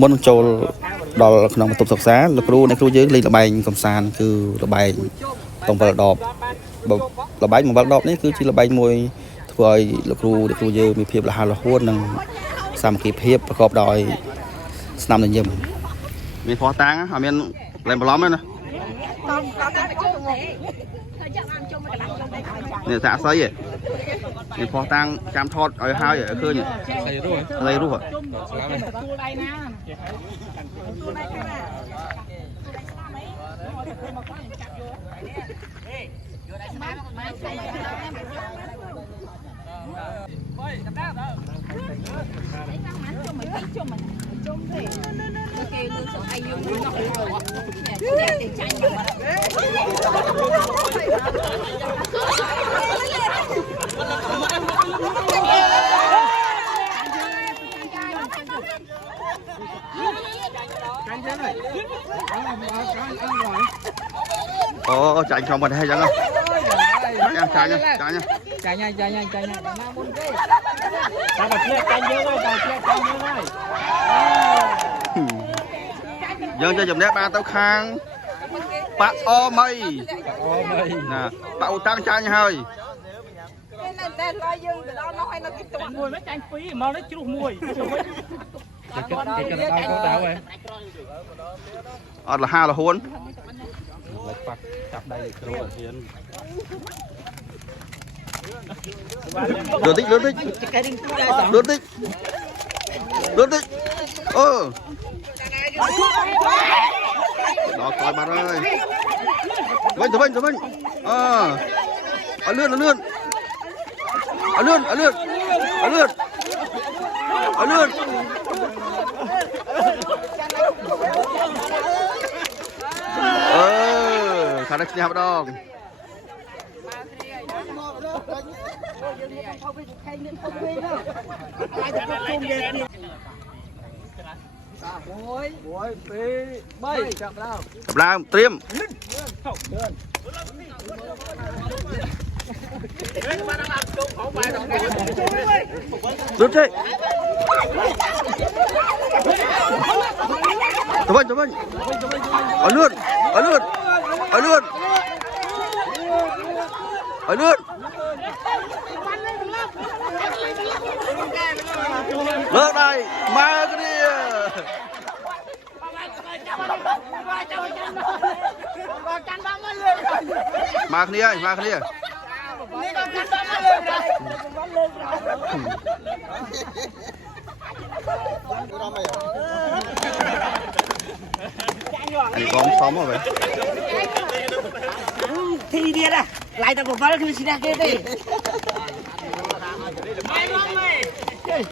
មុនចូលដល់ក្នុងបន្ទប់សិក្សាលោកគ្រូអ្នកគ្រូយើងលេងល្បែងកំសាន្តគឺល្បែងតងវល់ដបល្បែងវល់ដបនេះគឺជាល្បែងមួយធ្វើឲ្យលោកគ្រូអ្នកគ្រូយើងមានភាពរហ័សរហួននិងសាមគ្គីភាពប្រកបដោយស្នាមញញឹមមានផោះតាំងអត់មានលែងបន្លំទេណានេះសាក់ស្អីហ៎មានផោះតាំងចាំថតឲ្យហើយឃើញស្អីរស់អូចាញ់ក្នុងបាត់ហើយចឹងចាញ់មុនទេតែបើធ្លាក់ចាញ់យើងហើយតែធ្លាក់ចាញ់យើងហើយយើងទៅចំណេះបានទៅខាងបាក់អមៃណាបាក់ឧតាំងចាញ់ហើយតែឡើយយើងទៅដល់នោះហើយនៅទីតុមួយមិនចាញ់ពីរមកនេះជ្រុះមួយអត់លហាលហួនចាប់ដៃគ្រូអធិនលឿនតិចអូវិញដល់កយបាត់ហើយវិញអលឿនអលឿនខាងនេះឈ្នះម្ដងចាប់ឡើងត្រៀមរត់ទេទៅវិញអលឿនលើកដៃម៉ើគ្នាមកគ្នានេះកងសំហ៎ទីទៀតឡាយតែបបលគឺឈ្នះគេទេ